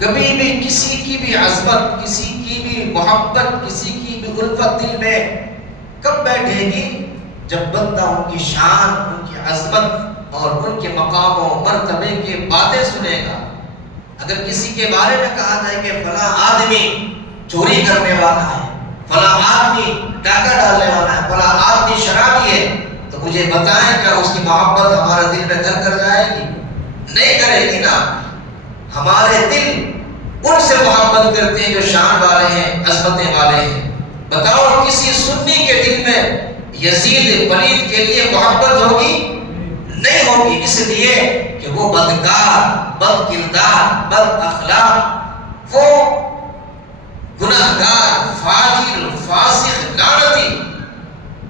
کبھی بھی کسی کی بھی عظمت، کسی کی بھی محبت، کسی کی بھی الفت دل میں کب بیٹھے گی؟ جب بندہ ان کی شان، ان کی عظمت اور ان کے مقام و مرتبے کی باتیں سنے گا۔ اگر کسی کے بارے میں کہا جائے کہ فلاں آدمی چوری کرنے والا ہے، فلاں آدمی ڈاکہ ڈالنے والا ہے، فلاں آدمی شرابی ہے، تو مجھے بتائیں کیا اس کی محبت ہمارے دل میں گھر کر جائے گی؟ نہیں کرے گی نا۔ ہمارے دل ان سے محبت کرتے ہیں جو شان والے ہیں، عظمتیں والے ہیں۔ بتاؤ کسی سنی کے دل میں یزید ولید کے لیے محبت ہوگی؟ نہیں ہوگی، اس لیے کہ وہ بدکار، بد کردار، بد اخلاق، وہ گناہگار، فاجر، فاسق، لعنتی،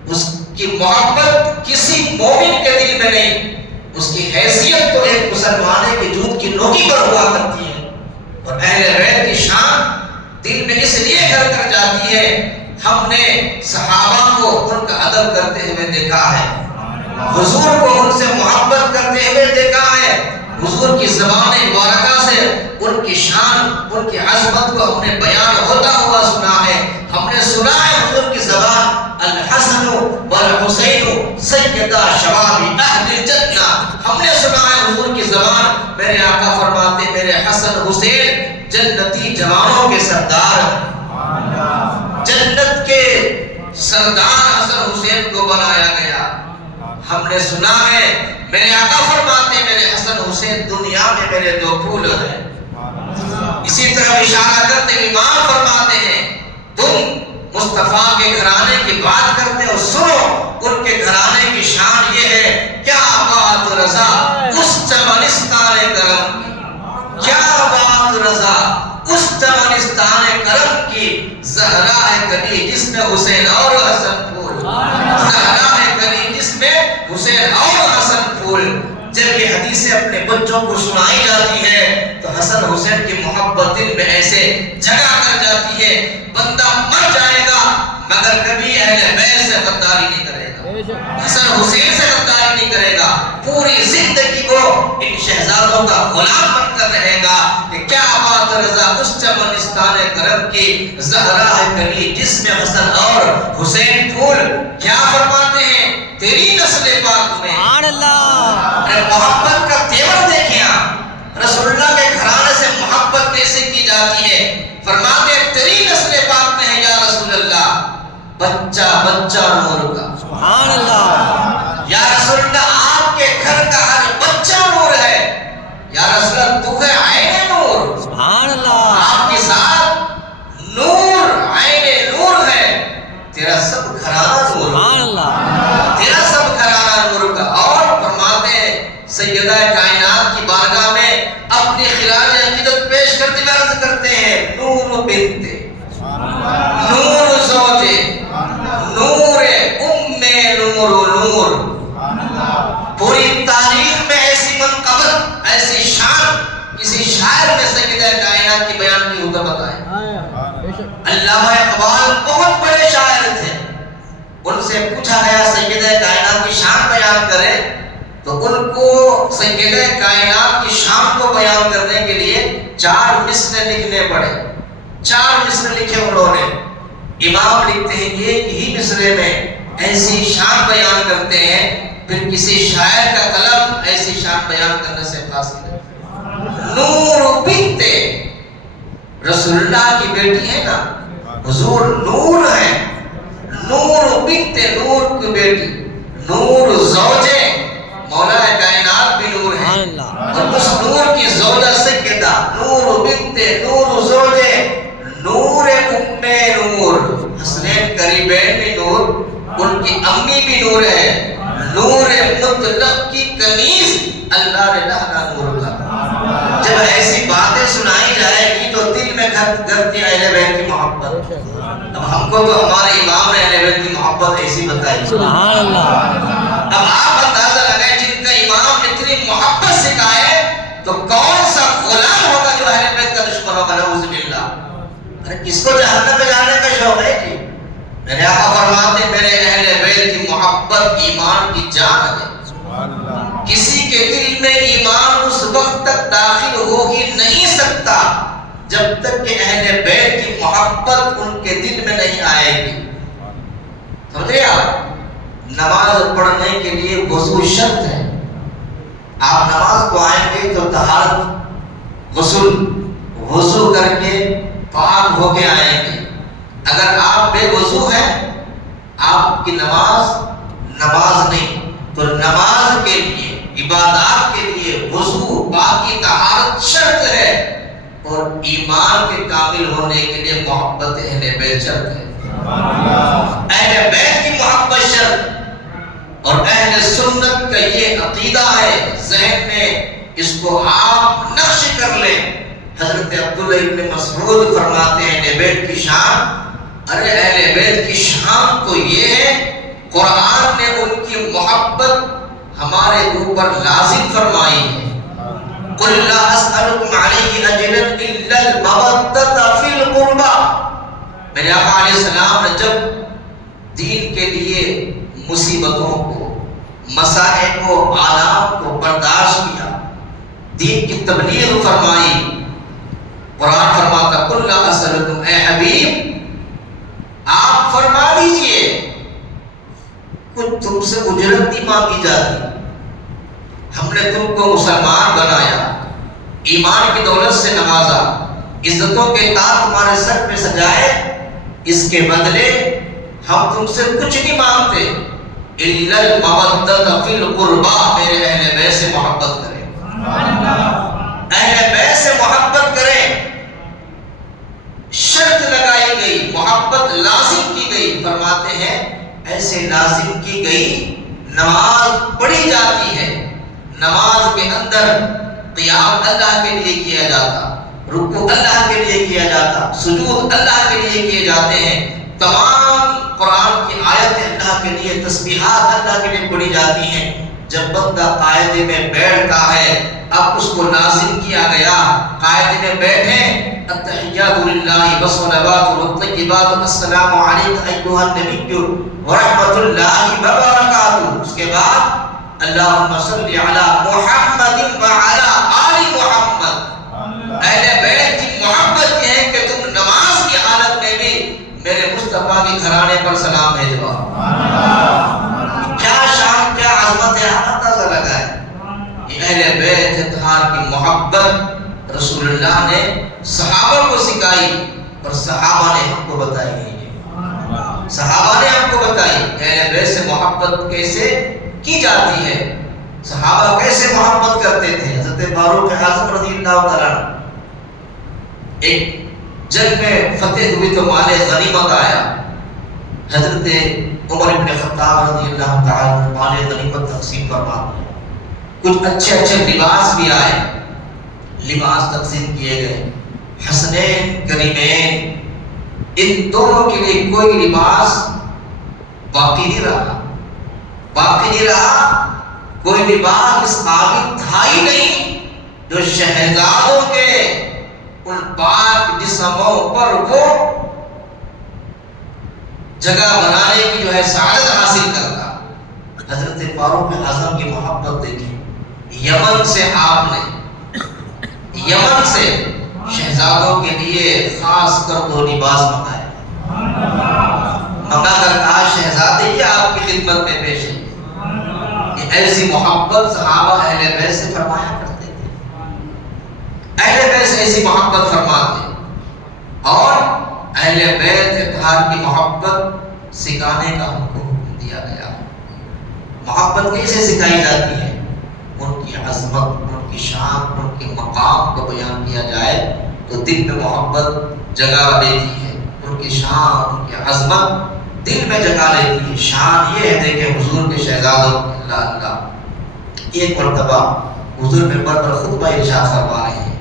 اس کی محبت کسی مومن کے دل میں نہیں۔ اس کی حیثیت تو ایک مسلمان کے جوت کی نوکی پر ہوا کرتی ہے، اور اہل بیت کی شان دل میں اس لیے گھر کر جاتی ہے۔ ہم نے صحابہ کو ان کا ادب کرتے ہوئے دیکھا ہے، حضور کو ان سے محبت کرتے ہوئے دیکھا ہے، حضور کی زبان مبارکہ سے ان کی شان، ان کی عظمت کو ہم نے بیان ہوتا ہوا سنا ہے۔ ہم نے سنا ہے حضور کی زبان، الحسن والحسین سیدہ شباب اہل الجنہ۔ ہم نے سنا ہے حضور کی زبان، میرے آقا فرماتے میرے حسن حسین جنتی جوانوں کے سردار ہیں۔ جنت کے سردار حسن حسین کو بنایا گیا۔ ہم نے سنا ہے میرے آقا فرماتے میرے حسن حسین دنیا میں میرے دو پھول ہیں۔ اسی طرح اشارہ کرتے امام فرماتے ہیں تم مصطفیٰ کے گھرانے کی بات کرتے ہو، سنو ان کے گھرانے کی شان یہ ہے، کیا بات رضا اس چمنستان کرم کی، کیا بات رضا اس چمنستان کرم کی، زہرا ہے کلی جس میں حسین اور حسن پھول، زہرا ہے کلی جس میں حسین اور حسن پھول۔ جب یہ حدیثیں اپنے بچوں کو سنائی جاتی ہے تو حسن حسین کی محبت دل میں ایسے جگہ کر جاتی ہے، بندہ مر جائے گا مگر کبھی اہل بیت سے غداری نہیں کرے گا، حسن حسین سے غداری نہیں کرے گا، پوری زندگی کو ان شہزادوں کا غلام بن کر رہے گا۔ کہ کیا بات رضا اس چمنستان کرم کی، زہرا ہے کلی جس میں حسن اور حسین پھول۔ کیا فرماتے ہیں تیری نسل پاک میں محبت کا تیور دیکھیں آپ، رسول اللہ کے گھرانے سے محبت کیسے کی جاتی ہے۔ فرماتے ہیں تیری نسل پاک میں ہے یا رسول اللہ بچہ بچہ نور کا، سبحان اللہ، یا رسول اللہ آپ کے گھر کا ہر بچہ نور ہے، یا رسول اللہ تو ہے عین نور، سبحان اللہ، آپ کی ذات نور، عین نور ہے، تیرا سب گھرانہ نور، سبحان اللہ، تیرا سب گھرانہ نور کا۔ اور فرماتے ہیں سیدہ کائنات کی بارگاہ میں اپنی خراج عقیدت پیش کرتے ہوئے عرض کرتے ہیں نور بنت نور زوجے نور ام نور نور۔ پوری تاریخ میں ایسی منقبت، ایسی شان کسی شاعر نے سیدہ کائنات کی بیان کی ہو تو بتائیں۔ علامہ اقبال بہت بڑے شاعر تھے، ان سے پوچھا گیا سیدہ کائنات کی شان بیان کریں تو ان کو سیدہ کائنات کی شان کو بیان کرنے کے لیے 4 مصرے لکھنے پڑے۔ 4 مصرے لکھے انہوں نے۔ امام لکھتے ہیں ایک ہی مصرے میں ایسی شان بیان کرتے ہیں، پھر کسی شاعر کا قلم ایسی شان بیان کرنے سے فاصل ہے۔ نور بنت رسول اللہ کی بیٹی ہے نا، حضور نور ہے، نور بنت نور کی بیٹی، نور زوجے مولا کائنات بھی نور ہے، اور اس نور کی زوجہ سیدہ نور بنت نور زوجے نور ام نور، حسنین قریبین بھی نور، ان کی امی بھی نور ہے، نور مطلق کی کنیز اللہ رہنا نور کا۔ جب ایسی باتیں سنائی جائے گی تو دل میں گھرتی اہل بیت کی محبت۔ اب ہم کو تو ہمارے امام نے اہل بیت کی محبت ایسی بتائی، سبحان اللہ۔ اب آپ اندازہ لگائیں جن کا امام اتنی محبت سکھائے تو کون سا غلام ہوگا جو اہل بیت کا دشمن ہوگا، نعوذ باللہ۔ ارے کس کو جہنم میں جانے کا شوق ہے جی؟ میرے آقا فرماتے میرے اہل بیت کی محبت ایمان کی جان ہے۔ کسی کے دل میں ایمان اس وقت تک داخل ہو ہی نہیں سکتا جب تک کہ اہل بیت کی محبت ان کے دل میں نہیں آئے گی. سمجھے آپ؟ نماز پڑھنے کے لیے وضو شرط ہے. آپ نماز کو آئیں گے تو طہارت وضو کر کے پاک ہو کے آئیں گے. اگر آپ بے وضو ہیں آپ کی نماز نہیں. تو نماز کے لیے عبادات کے لیے وضو پاکی طہارت شرط ہے اور ایمان کے کامل ہونے کے لیے محبت اہل بیت شرط ہے. اہل بیت کی محبت شرط اور اہل سنت کا یہ عقیدہ ہے ذہن میں اس کو آپ نقش کر لیں. حضرت عبداللہ ابن مسعود فرماتے ہیں اہل بیت کی شان. ارے اہل بیت کی شان تو یہ ہے قرآن نے ان کی محبت ہمارے اوپر لازم فرمائی ہے. قل لا اسألكم علیہ اجرا الا المودۃ فی القربى. میرے آقا علیہ السلام نے جب دین کے لیے مصیبتوں کو مسائل کو آلام کو برداشت کیا دین کی تبلیغ فرمائی قرآن فرماتا قل لا اسألكم اے حبیب آپ فرما دیجئے کچھ تم سے اجرت نہیں مانگی جاتی. ہم نے تم کو مسلمان بنایا ایمان کی دولت سے نوازا عزتوں کے تاج تمہارے سر پہ سجائے. اس کے بدلے ہم تم سے کچھ نہیں مانگتے الا المودۃ فی القربى. میرے اہل بیت سے محبت کریں اہل بیت سے محبت کریں. شرط لگائی گئی محبت لازم کی گئی. فرماتے ہیں ایسے لازم کی گئی نماز پڑھی جاتی ہے. نماز کے اندر قیام اللہ کے لیے کیا جاتا رکوع اللہ کے لیے کیا جاتا سجود اللہ کے لیے کیے جاتے ہیں. تمام قرآن کی آیتیں اللہ کے لیے تسبیحات اللہ کے لیے پڑھی جاتی ہیں. جب بندہ قاعدے میں بیٹھتا ہے اب اس کو لازم کیا گیا قاعدے میں بیٹھیں التحیات للہ والصلوات والطیبات السلام علیک ایھا النبی ورحمۃ اللہ وبرکاتہ. اس کے بعد اللہم صلی علی محمد وعلی آل محمد. اہل بیت کی محبت یہ ہے کہ تم نماز کی حالت میں بھی میرے مصطفیٰ کے گھرانے پر سلام بھیجوا. کیا شان کیا عظمت ہے اندازہ لگا ہے. یہ اہل بیت اطہار کی محبت رسول اللہ نے صحابہ کو سکھائی اور صحابہ نے ہم کو بتائی ہے. صحابہ نے ہم کو بتائی اہل بیت سے محبت کیسے کی جاتی ہے. صحابہ کیسے محبت کرتے تھے. حضرت فاروق اعظم رضی اللہ تعالیٰ ایک جنگ میں فتح ہوئی تو مال غنیمت آیا. حضرت عمر بن خطاب رضی اللہ تعالیٰ مال غنیمت تقسیم فرماتے. کچھ اچھے لباس بھی آئے لباس تقسیم کیے گئے. حسنین کریمین ان دونوں کے لیے کوئی لباس باقی نہیں رہا. کوئی لباس اس قابل تھا ہی نہیں جو شہزادوں کے ان پاک جسموں پر وہ جگہ بنانے کی جو ہے سعادت حاصل کرتا. حضرت فاروق اعظم کی محبت دیکھی. یمن سے آپ نے شہزادوں کے لیے خاص کر دو لباس منگائے. منگا کر کہا شہزادے یہ آپ کی خدمت میں پیش ہے. یہ ایسی محبت صحابہ اہل بیت سے فرمایا کرتے تھے. اہل بیت سے ایسی محبت فرماتے اور اہل بیت اطہار کی محبت سکھانے کا ہم کو حکم دیا گیا. محبت کیسے سکھائی جاتی ہے؟ ان کی عظمت ان کی شان ان کے مقام کو بیان کیا جائے تو دل میں محبت جگہ لیتی ہے. ان کی شان ان کی عظمت دل میں جگہ لیتی ہے. شان یہ ہے کہ حضور کے شہزادوں اللہ ایک مرتبہ حضور منبر پر خطبہ ارشاد فرما رہے ہیں.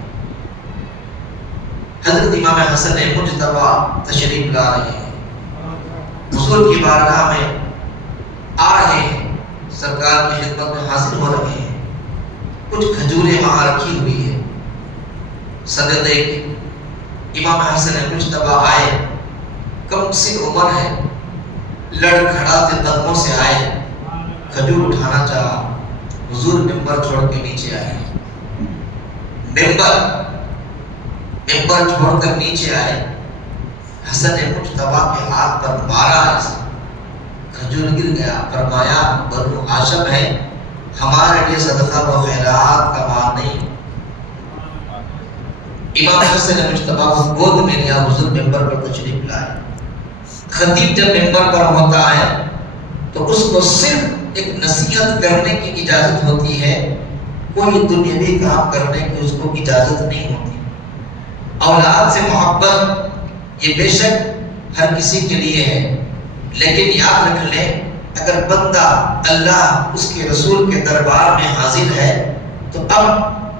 حضرت امام حسن مجتبی تشریف لا رہے ہیں. حضور کی بارگاہ میں آ رہے ہیں سرکار کی خدمت میں حاضر ہو رہے ہیں. کچھ کھجوریں وہاں رکھی ہوئی ہے. صدقے امام حسن مجتبی آئے کم سن عمر ہے لڑکھڑاتے قدموں سے آئے کھجور اٹھانا چاہا. حضور منبر چھوڑ کے نیچے آئے. منبر ممبر چھوڑ کر نیچے آئے، حسن مجتبیٰ کے ہاتھ پر مارا، ایسے کھجور گر گیا، فرمایا بنو ہاشم ہے، ہمارے لیے صدقہ و خیرات کا مال نہیں۔ امام حسن مجتبیٰ کو گود میں لیا، حضور ممبر پر تشریف لائے۔ خطیب جب ممبر پر ہوتا ہے تو اس کو صرف ایک نصیحت کرنے کی اجازت ہوتی ہے، کوئی دنیاوی کام کرنے کی اس کو اجازت نہیں ہوتی۔ اولاد سے محبت یہ بے شک ہر کسی کے لیے ہے، لیکن یاد رکھ لیں اگر بندہ اللہ اس کے رسول کے دربار میں حاضر ہے تو اب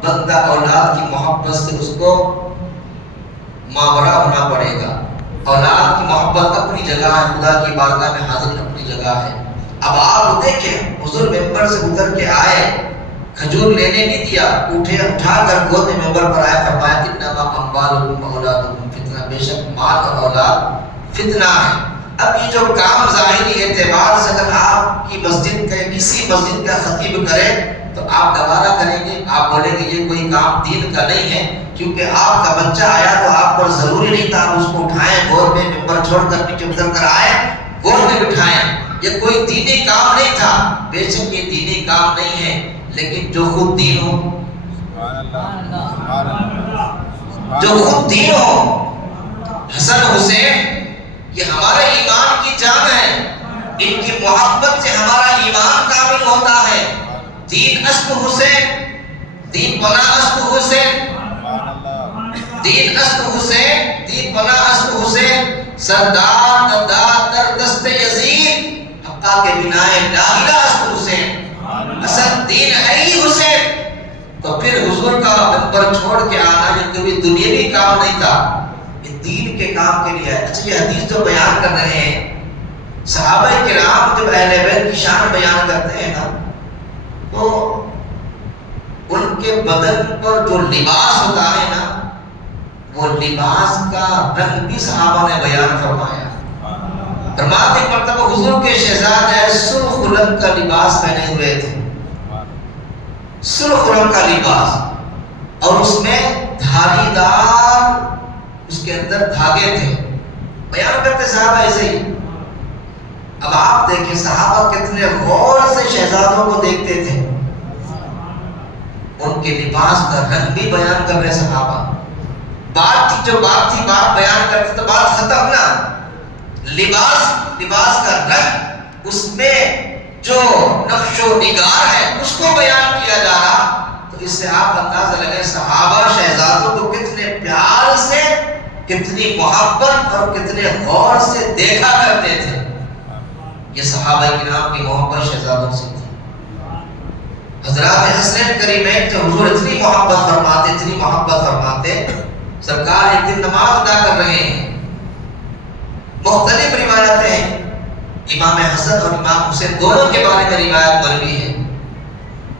بندہ اولاد کی محبت سے اس کو ماورا ہونا پڑے گا۔ اولاد کی محبت اپنی جگہ ہے، خدا کی بارگاہ میں حاضر اپنی جگہ ہے۔ اب آپ دیکھیں حضور ممبر سے اتر کے آئے، کھجور لینے نہیں دیا، اٹھا کر گود میں ممبر پر آیا، فرمایا انما اموالکم و اولادکم فتنہ، بے شک مال اور اولاد فتنہ ہے۔ اب یہ جو کام ظاہری اعتبار سے اگر آپ کی مسجد کا کسی مسجد کا خطیب کرے تو آپ گوارا کریں گے، آپ بولیں گے یہ کوئی کام دین کا نہیں ہے، کیونکہ آپ کا بچہ آیا تو آپ پر ضروری نہیں تھا آپ اس کو اٹھائیں، گود میں ممبر چھوڑ کر نیچے اتر کر آئے، گود میں بٹھائیں، یہ کوئی دینی کام نہیں تھا۔ بے شک یہ دینی کام نہیں ہے، لیکن جو خود دین ہو، جو خود دین ہو، حسن حسین یہ ہمارے ایمان کی جان ہے، ان کی محبت سے ہمارا ایمان کامل ہوتا ہے۔ دین عشق حسین، دین پناہ عشق حسین، دین عشق حسین، دین پناہ عشق حسین، سردار نداد در دست یزید، حقا کے بنائے لاہلہ عشق حسین، اصل دین ہے ہی حسین۔ تو پھر حضور کا ممبر چھوڑ کے آنا یہ کبھی دنیاوی کام نہیں تھا، یہ دین کے کام کے لیے ہے۔ اچھا یہ حدیث جو بیان کر رہے ہیں صحابہ کرام جب اہل بیت کی شان بیان کرتے ہیں نا تو ان کے بدن پر جو لباس ہوتا ہے نا وہ لباس کا رنگ بھی صحابہ نے بیان فرمایا۔ فرماتے ایک مرتبہ حضور کے شہزادے سرخ رنگ کا لباس پہنے ہوئے تھے، سرخ رنگ کا لباس، اور اس میں دھاری دار اس کے اندر دھاگے تھے، بیان کرتے صحابہ ایسے ہی۔ اب آپ دیکھیں صحابہ کتنے غور سے شہزادوں کو دیکھتے تھے، ان کے لباس کا رنگ بھی بیان کر رہے صحابہ۔ بات تھی جو بات تھی بات بیان کرتے تو بات ختم نا، لباس کا رنگ، اس میں جو نقش و نگار ہے اس کو بیان کیا جا رہا، تو اس سے آپ اندازہ لگے صحابہ شہزادوں کو کتنے پیار سے، کتنی محبت اور کتنے غور سے دیکھا کرتے تھے۔ یہ صحابہ کرام کی محبت شہزادوں سے تھی۔ حضرات حسنین کریمین جو حضور اتنی محبت فرماتے، اتنی محبت فرماتے، سرکار ایک دن نماز ادا کر رہے ہیں، مختلف روایتیں ہیں، امام حسن اور امام حسین دونوں کے بارے میں روایت مروی ہے،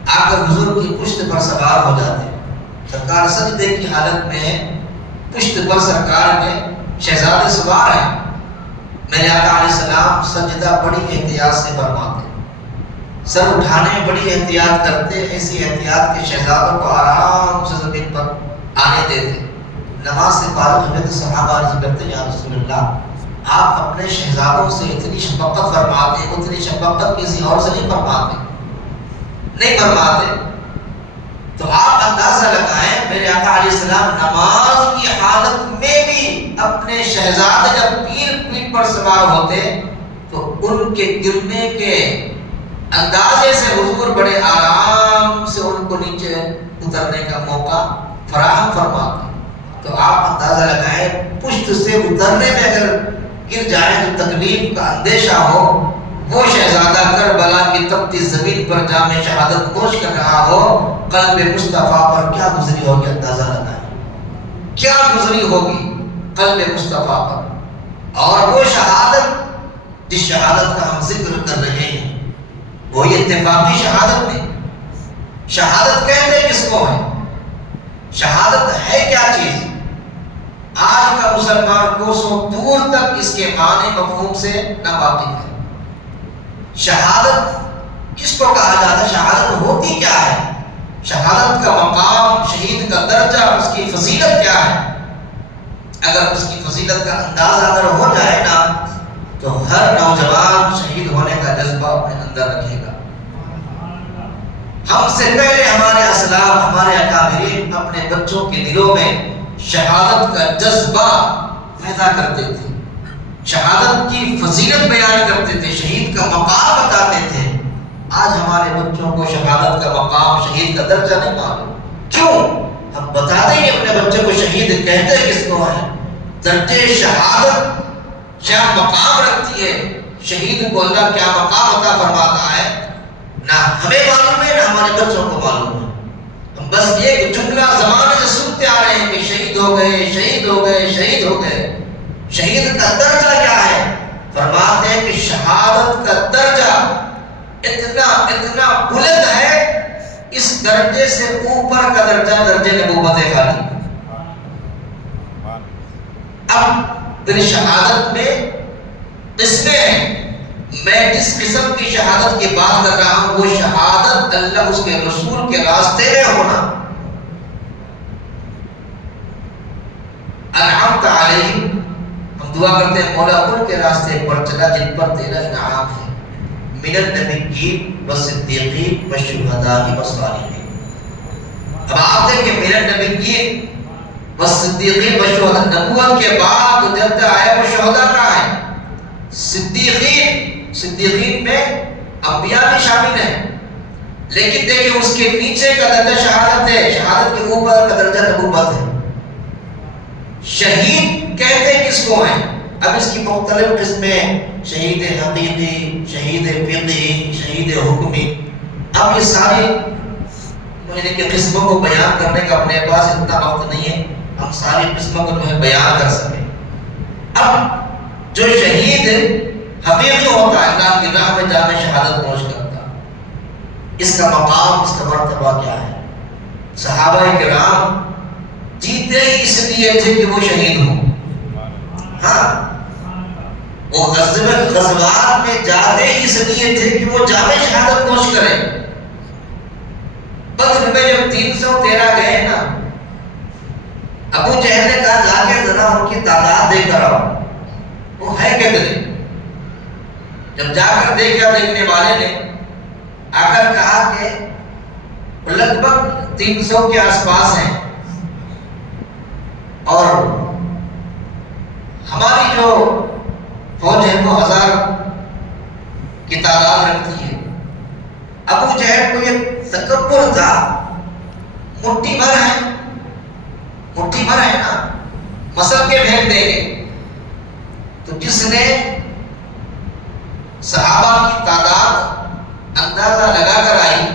آ کر حضور کی پشت پر سوار ہو جاتے، سرکار سجدے کی حالت میں پشت پر سرکار میں شہزادے سوار ہیں، میرے آقا علیہ السلام سجدہ بڑی احتیاط سے فرماتے، سر اٹھانے میں بڑی احتیاط کرتے، ایسی احتیاط کہ شہزادوں کو آرام سے زمین پر آنے دیتے۔ نماز سے فارغ ہوئے تو صحابہ عرض کرتے یا رسول اللہ آپ اپنے شہزادوں سے اتنی شفقت فرماتے، اتنی شفقت کسی اور سے نہیں فرماتے، تو آپ اندازہ لگائیں میرے آقا علیہ السلام نماز کی حالت میں بھی اپنے شہزادے جب پیٹھ پر سوار ہوتے تو ان کے گرنے کے اندازے سے حضور بڑے آرام سے ان کو نیچے اترنے کا موقع فراہم فرماتے۔ تو آپ اندازہ لگائیں پشت سے اترنے میں اگر گر جائیں تو تکلیف کا اندیشہ ہو، وہ شہزادہ کربلا کی تپتی زمین پر جام شہادت نوش کر رہا ہو، قلب مصطفیٰ پر کیا گزری ہوگی اندازہ لگائیں، کیا گزری ہوگی قلب مصطفیٰ پر۔ اور وہ شہادت جس شہادت کا ہم ذکر کر رہے ہیں وہی اتفاقی شہادت نہیں، شہادت کہتے کس کو ہے، شہادت ہے کیا چیز؟ آج کا مسلمان کوسوں دور تک اس کے معنی مفہوم سے نہ واقف ہے۔ شہادت کس کو کہا جاتا ہے، شہادت ہوتی کیا ہے، شہادت کا مقام، شہید کا درجہ، اس کی فضیلت کیا ہے؟ اگر اس کی فضیلت کا اندازہ اگر ہو جائے نا تو ہر نوجوان شہید ہونے کا جذبہ اپنے اندر رکھے گا۔ ہم سے پہلے ہمارے اسلاف، ہمارے اکابرین اپنے بچوں کے دلوں میں شہادت کا جذبہ پیدا کرتے تھے، شہادت کی فضیلت بیان کرتے تھے، شہید کا مقام بتاتے تھے۔ آج ہمارے بچوں کو شہادت کا مقام، شہید کا درجہ نہیں معلوم۔ کیوں؟ ہم بتاتے ہیں اپنے بچے کو شہید کہتے کس کو ہے؟ درجے شہادت کیا مقام رکھتی ہے، شہید کو اللہ کیا مقام عطا فرماتا ہے، نہ ہمیں معلوم ہے نہ ہمارے بچوں کو معلوم ہے۔ ہم بس ایک جملہ زمانے سے سنتے آ رہے ہیں کہ شہید ہو گئے، شہید ہو گئے، شہید ہو گئے۔ شہید کا درجہ کیا ہے؟ فرماتے ہیں کہ شہادت کا درجہ اتنا بلند ہے، اس درجے سے اوپر کا درجہ درجے نبوت ہے خالی۔ اب پھر شہادت میں قسمیں ہیں، میں جس قسم کی شہادت کی بات کر رہا ہوں وہ شہادت اللہ اس کے رسول کے راستے میں ہونا۔ انعمت علیہم، ہم دعا کرتے ہیں مولا ان کے راستے پر چلا جن پر تیرا انعام ہے، من النبیین والصدیقین والشہداء والصالحین۔ اب آپ دیکھیں من النبیین والصدیقین والشہداء، نبوت کے بعد جو درجہ آیا وہ شہداء کا ہے۔ صدیقین میں انبیاء بھی شامل ہیں، لیکن دیکھیں اس کے نیچے کا درجہ شہادت ہے، شہادت کے اوپر کا درجہ نبوت ہے۔ شہید کہتے کس کو ہیں؟ اب اس کی مختلف قسمیں، شہید حقیقی، شہید فقہی، شہید حکمی۔ اب یہ ساری مہینے کی قسموں کو بیان کرنے کا اپنے پاس اتنا وقت نہیں ہے ہم ساری قسموں کو بیان کر سکیں۔ اب جو شہید حقیقی ہوتا ہے، اللہ کی راہ میں جانے شہادت نوش کرتا، اس کا مقام، اس کا مرتبہ کیا ہے؟ صحابہ کرام جیتے ہی اس لیے تھے کہ وہ شہید ہوں۔ ہاں، وہ غزوات میں جاتے ہی اس لیے تھے کہ وہ جامع شہادت نوش کریں۔ بدر میں جب 313 گئے نا، ابو جہل نے کہا جا کے ذرا ان کی تعداد دیکھ کر آؤ، وہ ہے کتنے؟ جب جا کر دیکھا دیکھنے والے نے آ کر کہا کہ لگ بھگ 300 کے آس پاس ہیں، اور ہماری جو فوج ہے وہ 1000 کی تعداد رکھتی ہے۔ ابو جہل کو یہ تکبر تھا، مٹھی بھر ہے نا، مسل کے پھینک دیں گے۔ تو جس نے صحابہ کی تعداد اندازہ لگا کر آئی،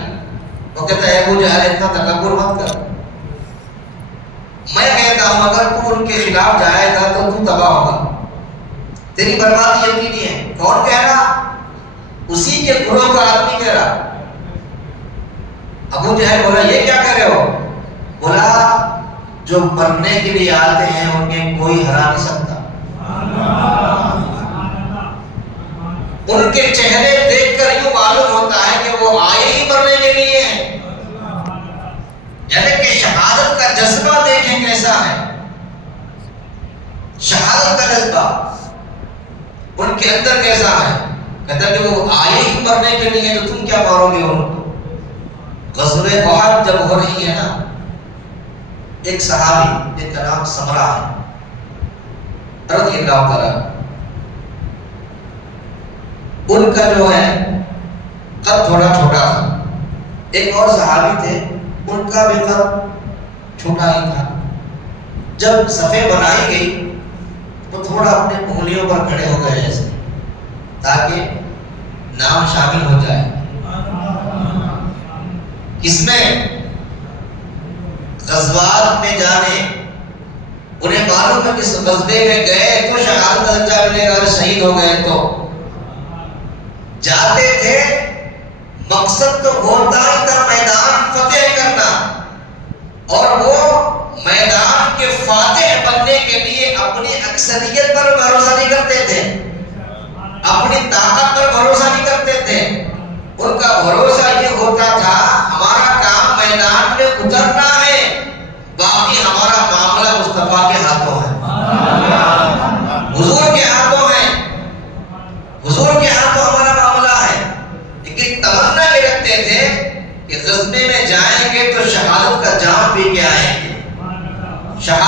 وہ کہتا ہے ابو جہل اتنا تکبر مت کر، میں کہتا ہوں اگر تو ان کے خلاف جائے گا تو تو تباہ ہوگا، تیری بربادی یقینی ہے۔ کون کہہ رہا؟ اسی کے گروہ کا آدمی کہہ رہا۔ ابو جہل بولا یہ کیا کہہ رہے ہو؟ بولا جو مرنے کے لیے آتے ہیں انہیں کوئی ہرا نہیں سکتا، ان کے چہرے دیکھ کر یوں معلوم ہوتا ہے کہ وہ آئے ہی مرنے کے لیے ہیں۔ یعنی کہ شہادت کا جذبہ دیکھیں کیسا ہے، شہادت کا جذبہ ان کے اندر کیسا ہے۔ کہتا کہ وہ آئے ہی مرنے کے لیے تو تم کیا مارو گے ان کو۔ غزوہ احد جب ہو رہی ہے نا، ایک صحابی جن کا نام سمرہ ہے رضی اللہ تعالیٰ، ان کا جو ہے قد تھوڑا چھوٹا تھا۔ ایک اور صحابی تھے، ان کا بھی قد چھوٹا ہی تھا۔ جب صفیں بنائی گئی تو تھوڑا اپنے انگلیوں پر کھڑے ہو گئے ایسے تاکہ نام شامل ہو جائے۔ کس میں؟ غزوات میں جانے، انہیں معلوم ہے کہ اس غزوے میں گئے تو شہادت کا درجہ ملے گا، شہید ہو گئے تو جاتے تھے، مقصد تو ہوتا ہی تھا میدان فتح کرنا، اور وہ میدان کے فاتح بننے کے لیے اپنی اکثریت پر بھروسہ نہیں کرتے تھے، اپنی طاقت پر بھروسہ نہیں کرتے تھے۔ ان کا بھروسہ یہ ہوتا تھا ہمارا کام میدان میں اترنا ہے، باقی ہمارا معاملہ مصطفیٰ کے ہاتھوں ہے۔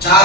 4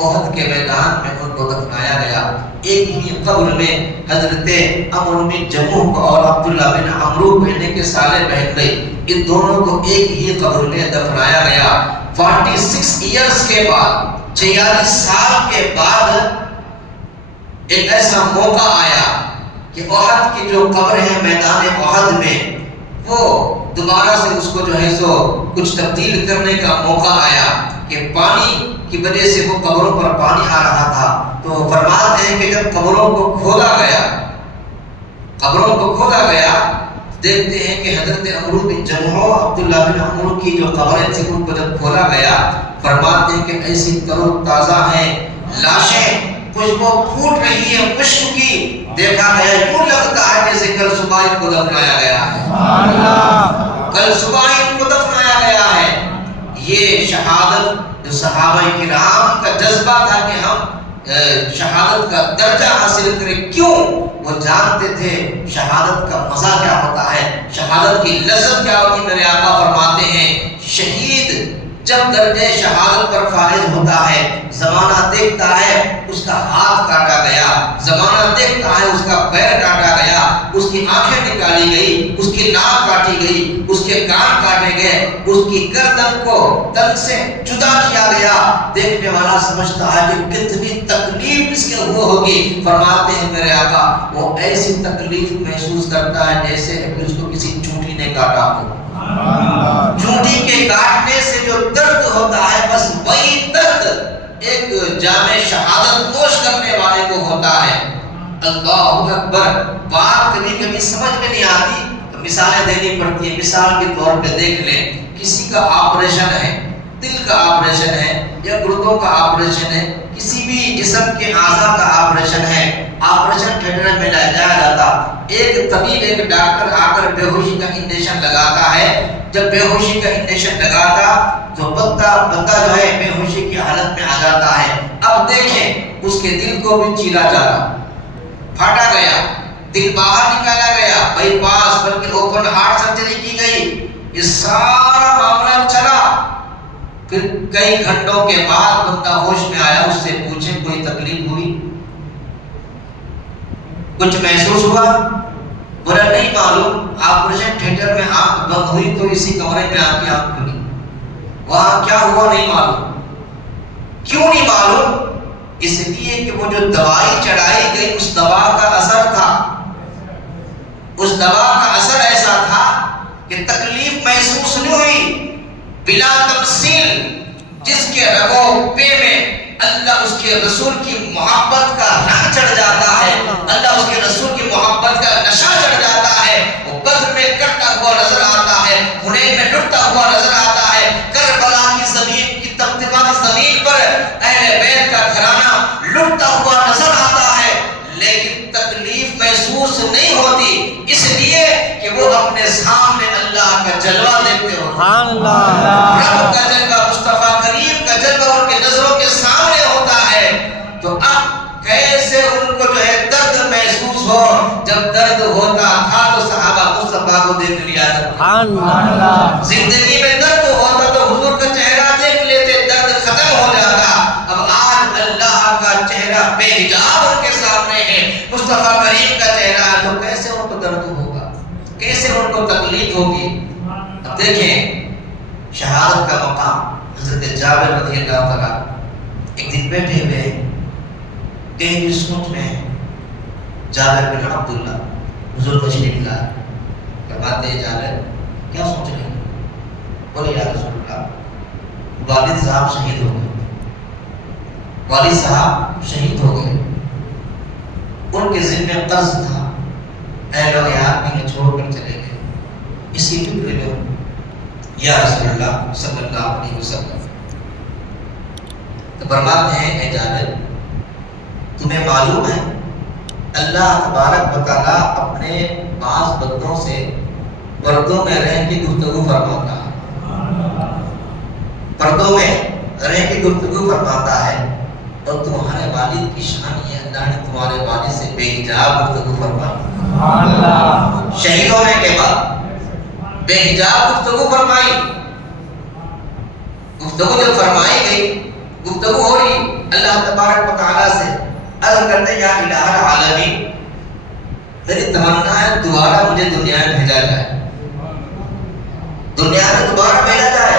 احد کے میدان میں ان کو دفنایا گیا۔ ایک ہی قبر میں حضرت عمرو بن جموح اور عبداللہ بن عمرو کہنے کے سالے بہن بھائی، ان دونوں کو ایک ہی قبر میں دفنایا گیا۔ 46 ایئرز کے بعد، 46 سال کے بعد ایک ایسا موقع آیا کہ احد کی جو قبر ہے میدان احد میں، وہ دوبارہ سے اس کو جو ہے سو کچھ تبدیل کرنے کا موقع آیا کہ پانی کی وجہ سے وہ قبروں پر پانی آ رہا تھا۔ تو فرماتے ہیں کہ جب قبروں کو کھودا گیا، دیکھتے ہیں کہ حضرت عمرو بن جموح، عبداللہ بن عمرو کی جو قبریں تھیں ان کو جب کھولا گیا، فرماتے ہیں کہ ایسی تر و تازہ ہیں لاشیں، کچھ وہ پھوٹ رہی ہے مشک کی، دیکھا گیا یوں لگتا ہے جیسے کل صبح ان کو دفنایا گیا ہے، کل صبح ان کو دفنایا گیا ہے۔ یہ شہادت جو صحابہ کرام کا جذبہ تھا کہ ہم شہادت کا درجہ حاصل کریں، کیوں؟ وہ جانتے تھے شہادت کا مزہ کیا ہوتا ہے، شہادت کی لذت کیا ہوتی ہے۔ میرے آقا فرماتے ہیں شہید جب درجہ شہادت پر فائز ہوتا ہے، زمانہ دیکھتا ہے اس کا ہاتھ کاٹا گیا، زمانہ دیکھتا ہے اس کا پیر کاٹا گیا، اس کی آنکھیں نکالی گئی، اس کی ناک کاٹی گئی، اس کے کان کاٹے گئے، اس کی گردن کو تن سے جدا کیا گیا، دیکھنے والا سمجھتا ہے کہ کتنی تکلیف اس کے ہوئے ہوگی۔ فرماتے ہیں میرے آقا وہ ایسی تکلیف محسوس کرتا ہے جیسے اس کو کسی چونٹی نے کاٹا ہو۔ چونٹی کے کاٹنے سے جو درد ہوتا ہے، بس وہی درد ایک جامع شہادت نوش کرنے والے کو ہوتا ہے۔ اللہ اکبر۔ بات کبھی کبھی سمجھ میں نہیں آتی تو مثالیں دینی پڑتی ہیں۔ مثال کے طور پہ دیکھ لیں، کسی کا آپریشن ہے، دل کا آپریشن ہے یا گردوں کا آپریشن ہے، کسی بھی جسم کے اعضاء کا آپریشن ہے، آپریشن تھیٹر میں لایا جاتا، ایک طبیب، ایک ڈاکٹر آ کر بے ہوشی کا انجیکشن لگاتا ہے۔ جب بے ہوشی کا انجیکشن لگاتا تو بندہ جو ہے بے ہوشی کی حالت میں آ جاتا ہے۔ اب دیکھیں اس کے دل کو بھی چیرا جا رہا، پھاٹا گیا، دل باہر نکالا گیا، بائی پاس بلکہ اوپن ہارٹ سرجری کی گئی، یہ سارا معاملہ چلا۔ پھر کئی گھنٹوں کے بعد بندہ ہوش میں آیا، اس سے پوچھیں کوئی تکلیف ہوئی، کچھ محسوس ہوا؟ بولا نہیں معلوم، آپریشن تھیٹر میں آنکھ بند ہوئی تو اسی کمرے میں آ کے آنکھ کھلی، وہاں کیا ہوا نہیں معلوم۔ کیوں نہیں معلوم؟ اس لیے کہ وہ جو دوائی چڑھائی گئی اس دوا کا اثر تھا، اس دوا کا اثر ایسا تھا کہ تکلیف محسوس نہیں ہوئی، بلا تمثیل۔ جس کے رگوں پے میں اللہ اس کے رسول کی محبت کا رنگ چڑھ جاتا ہے، اللہ اس کے رسول کی محبت کا نشہ چڑھ جاتا ہے، وہ بدر میں کٹتا ہوا نظر آتا ہے، حنین میں لٹتا ہوا نظر آتا ہے، کربلا کی زمین کی تپتپا کی زمین پر اہل بیت کا گھرانہ لٹتا ہوا نظر آتا ہے، لیکن تکلیف محسوس نہیں ہوتی، اس لیے کہ وہ اپنے سامنے اللہ کا جلوہ دیکھتے ہو، رب کا جلوہ، مصطفیٰ کریم کا جلوہ ان کے نظروں کے سامنے ہوتا ہے۔ تو اب کیسے ان کو جو ہے درد محسوس ہو؟ جب درد ہوتا تھا تو صحابہ مصطفیٰ کو دیکھ لیا تھا، زندگی میں درد ہوتا تو حضور کا چہرہ دیکھ لیتے، درد ختم ہو جاتا۔ اب آج اللہ کا چہرہ بے حجاب ان کے سامنے ہے، مصطفیٰ کریم کا چہرہ، تو کیسے ان کو درد ہوگا، کیسے ان کو تکلیف ہوگی؟ اب دیکھیں شہادت کا مقام۔ حضرت جابر رضی اللہ تعالیٰ ایک دن بیٹھے ہوئے گہری سوچ میں، جابر بن عبداللہ حضور تشریف لائے، فرماتے ہیں جابر کیا سوچ رہے ہیں؟ بولے یا رسول اللہ والد صاحب شہید ہو گئے، والد صاحب شہید ہو گئے، ان کے ذمہ قرض تھا، اہل و عیال بھی چھوڑ کر چلے گئے، اسی فکر میں یا رسول اللہ صلی اللہ علیہ وسلم۔ تو فرماتے ہیں اے جابر تمہیں معلوم ہے اللہ تبارک و تعالیٰ اپنے بعض بندوں سے پردوں میں رہ کے گفتگو فرماتا ہے، پردوں میں رہ کے گفتگو فرماتا ہے، اور تمہارے والد کی شان یہ اللہ نے تمہارے والد سے بے حجاب گفتگو فرمایا، شہید ہونے کے بعد بے حجاب گفتگو فرمائی۔ گفتگو جب فرمائی گئی گفتگو ہو رہی اللہ تبارک و تعالیٰ سے، عرض کرتے یا الہ العالمین میری تمنا ہے دوبارہ مجھے دنیا میں بھیجا جائے، دنیا میں دوبارہ بھیجا جائے،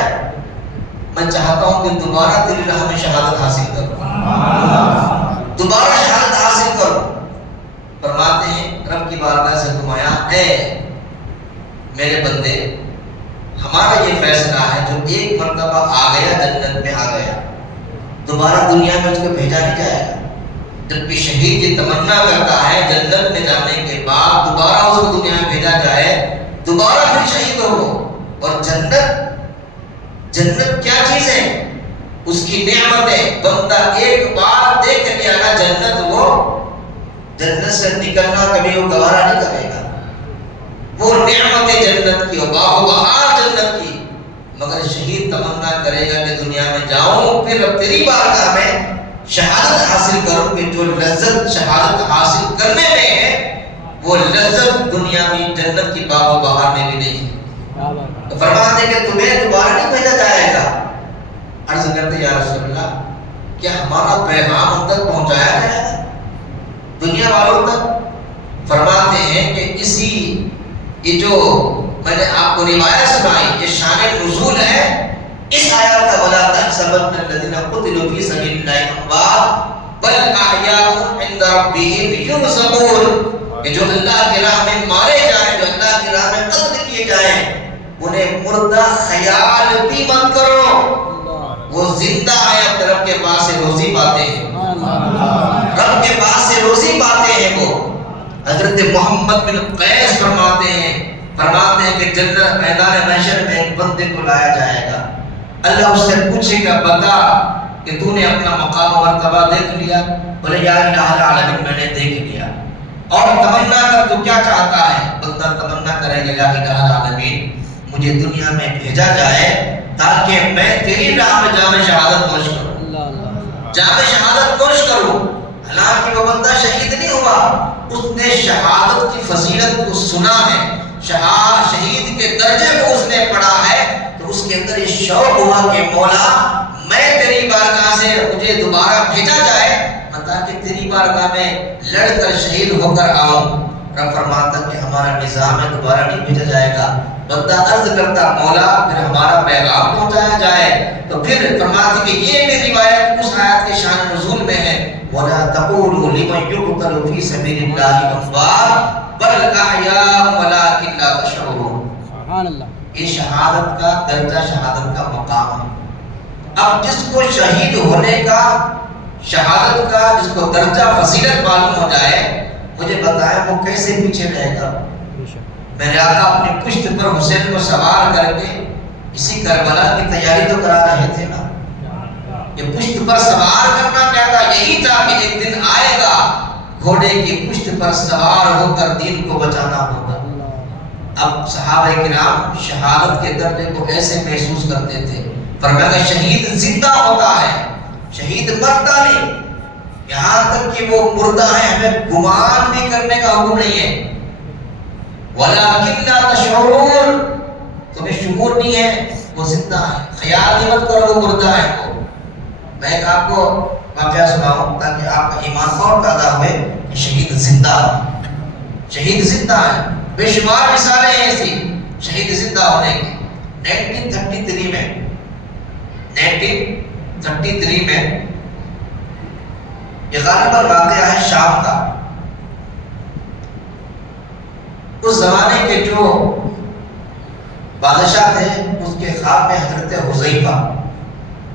میں چاہتا ہوں کہ دوبارہ تیری راہ میں شہادت حاصل کروں، دوبارہ شہادت حاصل کروں۔ فرماتے ہیں رب کی بارگاہ سے فرمایا اے میرے بندے، ہمارا یہ فیصلہ ہے جو ایک مرتبہ آ گیا جنت میں آ گیا، دوبارہ دنیا میں اس کو بھیجا نہیں جائے گا۔ جب بھی شہید یہ تمنا کرتا ہے جنت میں جانے کے بعد دوبارہ اس کو دنیا میں بھیجا جائے، دوبارہ پھر شہید ہو۔ اور جنت کیا چیز ہے؟ اس کی نعمت ہے، بندہ ایک بار دیکھ لیا نا جنت، وہ جنت سے نکلنا کبھی وہ گوارا نہیں کرے گا۔ وہ نعمت جنت کی، باغ و بہار جنت کی، مگر شہید تمنا کرے گا کہ دنیا میں جاؤں پھر اب تیری بارگاہ میں شہادت حاصل کروں، کہ جو لذت شہادت حاصل کرنے میں ہے وہ لذت دنیا میں جنت کی باغ و بہار میں بھی نہیں ہے۔ تو فرماتے کہ تمہیں دوبارہ نہیں بھیجا جائے گا۔ عرض کرتے یا رسول اللہ کیا ہمارا پیغام ان تک پہنچایا گیا ہے دنیا والوں تک؟ فرماتے ہیں کہ اسی یہ جو میں نے آپ کو روایت سنائی یہ شان نزول ہے اس آیات کا، وَلَا تَحْسَبَنَّ الَّذِينَ قُتِلُوا فِي سَبِيلِ اللَّهِ أَمْوَاتٌ بَلْ أَحْيَاءٌ عِندَ رَبِّهِمْ يُرْزَقُونَ، کہ جو اللہ کی راہ میں مارے جائیں، جو اللہ کی راہ میں قتل کیے جائیں، انہیں مردہ خیال بھی مت کرو، وہ زندہ ہے، اپنے رب کے پاس سے روزی پاتے ہیں، رب کے پاس سے روزی پاتے ہیں۔ وہ حضرت محمد بن قیس فرماتے ہیں کہ جنت میدان محشر میں ایک بندے کو لایا جائے گا، اللہ اس سے پوچھے گا بتا کہ تو نے اپنا مقام و مرتبہ دیکھ لیا؟ بولے یا الہ العالمین میں نے دیکھ لیا۔ اور تمنا کر تو کیا چاہتا ہے؟ بندہ تمنا کرے گا یا الہ العالمین مجھے دنیا میں بھیجا جائے تاکہ میں تیری راہ میں جامع شہادت نوش کروں، جامع شہادت نوش کروں۔ حالانکہ وہ بندہ شہید نہیں ہوا، اس نے شہادت کی فضیلت کو سنا ہے، شہید کے درجے کو اس نے پڑھا ہے، تو اس کے اندر یہ شوق ہوا کہ مولا میں تیری بارگاہ سے مجھے دوبارہ بھیجا جائے تاکہ تیری بارگاہ میں لڑ کر شہید ہو کر آؤں۔ رب فرماتا کہ ہمارا نظام ہے دوبارہ نہیں بھیجا جائے گا۔ بندہ عرض کرتا مولا پھر ہمارا پیغام پہنچایا جائے، تو پھر فرماتے کہ یہ بھی روایت اس آیت کے شان نزول میں ہے، وَلَا تَقُولُوا لِمَنْ يُقْتَلُ فِي سَبِيلِ اللَّهِ أَمْوَاتٌ بَلْ أَحْيَاءٌ وَلَٰكِن لَّا تَشْعُرُونَ۔ سبحان اللہ، یہ شہادت کا درجہ، شہادت کا مقام ہے۔ اب جس کو شہید ہونے کا، شہادت کا جس کو درجہ فضیلت معلوم ہو جائے، مجھے بتائیں وہ کیسے پیچھے رہے گا؟ میرے آقا اپنی پشت پر حسین کو سوار کر کے اسی کربلا کی تیاری تو کرا رہے تھے نا۔ یہ پشت پر سوار کرنا کیا تھا؟ یہی تھا کہ ایک دن آئے گا گھوڑے کی پشت پر سوار ہو کر دین کو بچانا ہوگا۔ اب صحابہ کرام شہادت کے درجے کو ایسے محسوس کرتے تھے، فرمایا شہید زندہ ہوتا ہے، شہید مرتا نہیں، یہاں تک کہ وہ مردہ ہے ہمیں گمان بھی کرنے کا حکم نہیں ہے۔ وَلَٰكِن لَّا تَشْعُرُونَ، تمہیں شعور نہیں ہے وہ زندہ ہے، خیال نہیں مت کرو وہ مردہ ہے۔ میں ایک آپ کو واقعہ سناؤں تاکہ آپ کا ایمان اور پیدا ہوئے کہ شہید زندہ ہے، شہید زندہ ہے۔ بے شمار مثالیں ہیں ایسی شہید زندہ ہونے کی۔ 1933 میں یہ غالباً واقعہ ہے شام کا۔ اس زمانے کے جو بادشاہ تھے اس کے خواب میں حضرت حذیفہ